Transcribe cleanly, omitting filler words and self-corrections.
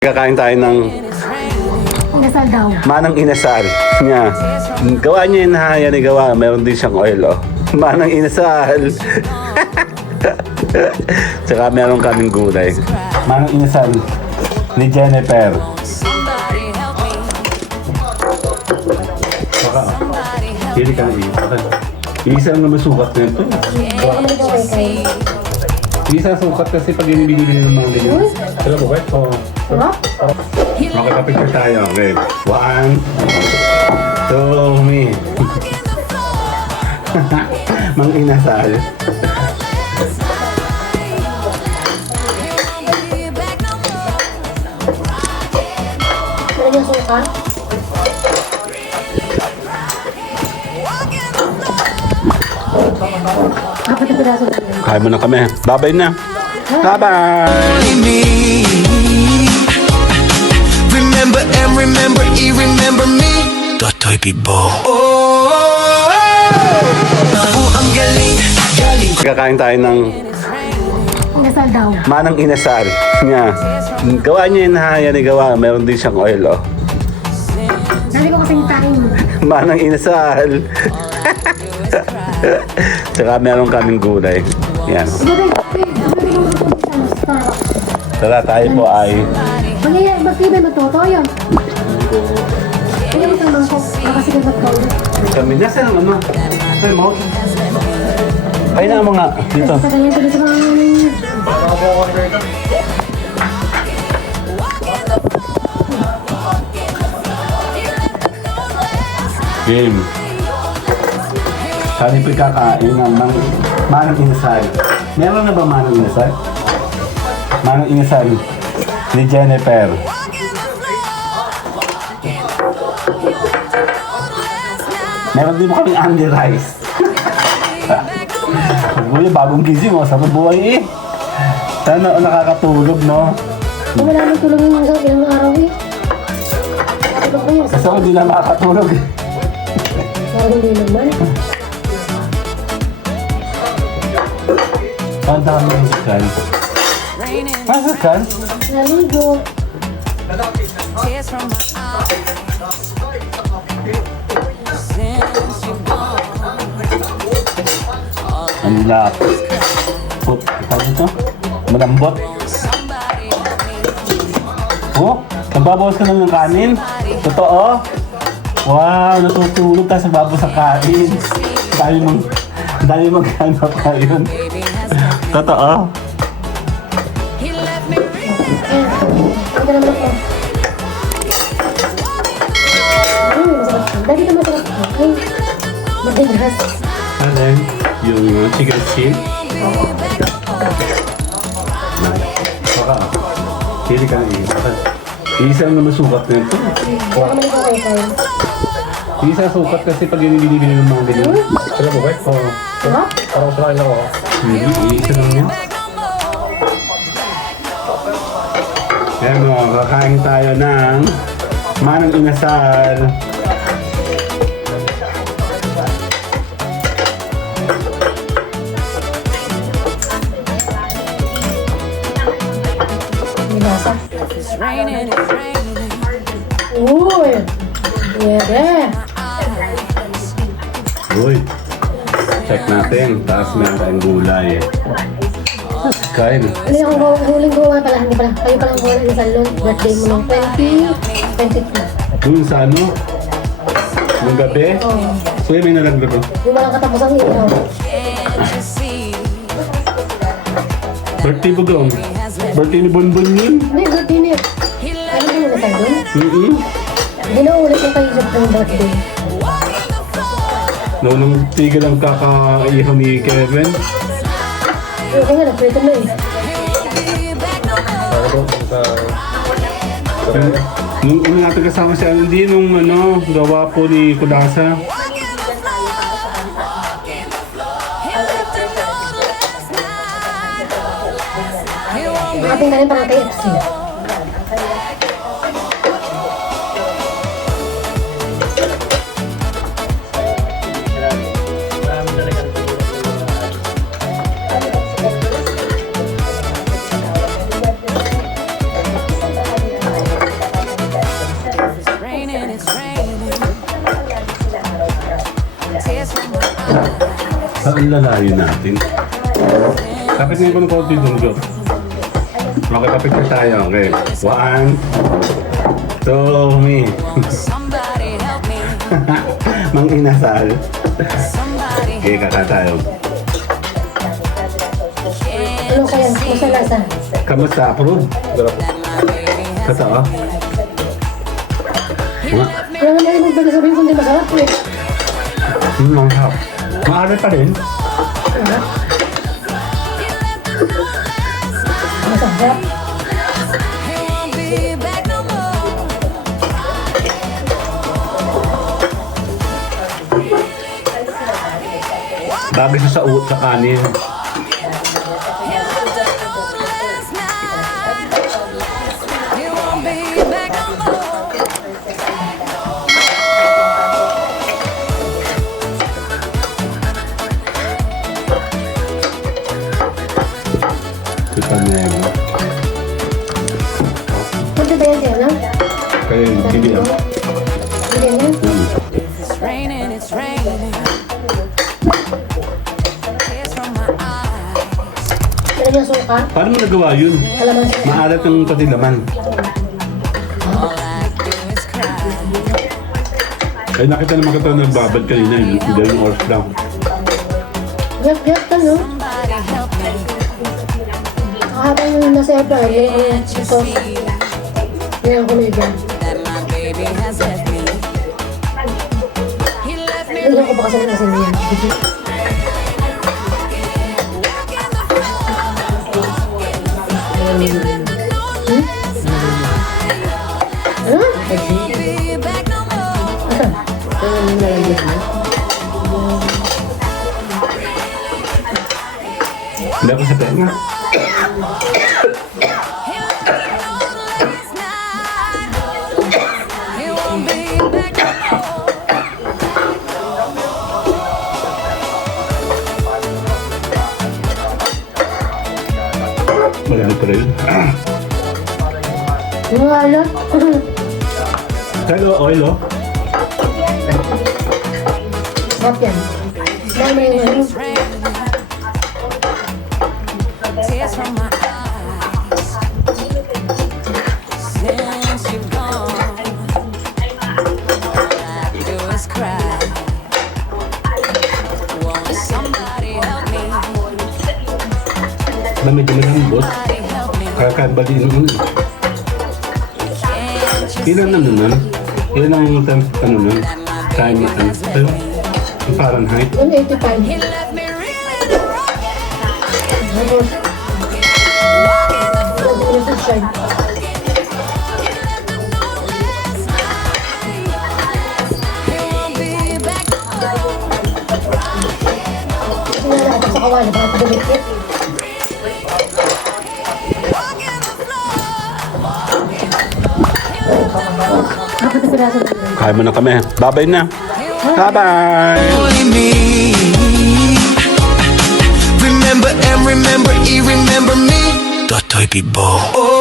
Kakain tayo ng Inasal daw. manang inasal niya. Gawa niya yun ha, yan gawa. Meron din siyang oil, oh. Manang inasal. Tsaka meron kaming gulay. Manang inasal ni Jennifer. Baka, hindi ka na isa lang naman sukat na ito. Isa sukat kasi pag binibili ng mga ganyan. Alam mo ba? Oo. Makakapicture tayo. Okay. 1, 2, me. Mang inasal. Nalagyan suka. Apat na piraso lang. Kaya mo na kami. Bye-bye na. Bye-bye! Remember and remember, remember me. Totoy Bibo. Ang galing, galing. Kakain tayo ng Inasal daw. manang inasal niya. Gawa niya yun ha, yan gawa. Meron din siyang oil, oh. Sabi ko kasing takin. Manang inasal. Tsaka meron kaming gulay. Yan. Tara, tayo po ay Magkibay magtotoyo. Kaya mo tamang ko. Kasi nagpapawin. kami na sa ano. Ay mo. Ay na mga dito. Sa ganyan tuloy sa mga Game. Kami pagkakain ng manang inasal. Meron na ba manang inasal? Manang inasal ni Jennifer. Meron din mo kaming Andy Rice. Buya, bagong gising mo. Sa buhay eh. Sana nakakatulog, no? kung wala nang tulong yung hanggang ilang araw eh. Tulog ko yun. Kasi ako hindi na makakatulog. Parang hindi naman. Ang dami ng sukal. Ang sukal? Naligo. Ang lap. Tawag ito? Malambot. Oh, nagbabawas ka na ng kanin? Totoo? Wow, natutulog ka sa babawas sa kanin. Dahil maghanap ka yun. Totoo? Ang naman ako. Masarap. Dali ka masarap. Ay, madigas. Alin? Yung chicken skin? Baka, hindi ka na isa lang naman sukat na ito. Baka man ikaw kayo. Isa sukat kasi pag binibili ng mga ganyan. Alam mo ba? Oo. Diba? Parang sakain ako. Hindi, isa lang yan. Ayan o, kakain tayo ng manang inasal. Binasa. Uy! Pwede. Uy, check natin. Taas meron tayong gulay. Kain. Ano yung huling gawa pala? Hindi pala. Kayo palang gawa ng salon. Birthday mo ng 2022. Dun sa ano? Nung gabi? Oo. Kuya, may nalaglag ko. Yung walang katapos ang ikaw. Birthday bugong. Birthday ni Bonbon yun. Hindi, birthday niya. Ano ba yung nasal doon? Hindi na ulit yung kayo sa birthday. Naunang tigil ang kakaihaw ni Kevin. Okay nga, nag-prito na eh. Nung una natin kasama si Andy, nung gawa po ni Kulasa. Ating na rin parang KFC. Saan lalayo natin? Kapit ngayon ko ng konti dun, Jo. Okay, kapit na tayo. Okay. 1, 2, me. Mang inasal. Okay, kaka tayo. Ano kaya? Masalasa. Kamusta? Approve? Totoo? Nga. Wala naman yung magbaga sabihin kung di masarap eh. Ang hap. Maaari pa rin. Masarap. Bagay siya sa kanin. Kita niya yun. Pwede ba yan siya, no? Kaya hindi lang. Hindi na. It's raining, it's raining. Tears from my eyes. Kaya niya suka. Paano mo nagawa yun? Kalamansi. Maalat ng pati laman. All I do is cry. Ay nakita naman kita nagbabad kanina. Hindi yung oras lang. Gap-gap ka, no? Somebody help me. Habang nasa airplane, yung sauce. Yan ang kumigyan. That my baby has left me. He left me Hindi ko pa kasi nasa niya. Ano? be back no more. Asan? Hindi ako sa tenga. Last night. He won't be back no more. Malamig pa rin. Yung alat. Kaya oil oh. Sarap yan. Dami yung ano. It's raining. Tears from my eyes. Since you've gone, all I do is cry. Won't somebody help me? Lamig na malambot. Somebody help me. Kaya bali nun. Can't you Ilan ano nun? Ilan ang ano nun? Time ano? Ito? Yung Fahrenheit? 185. He left me really wrong. Tapos, nag-inis sa shine. He won't be back no Kasi nga nakapag sa kawan, baka dumikit. Dapat na piraso na yun. Kaya mo na kami. Bye-bye na. Bye-bye! Only me. Remember and remember, remember me. Totoy Bibo. Oh.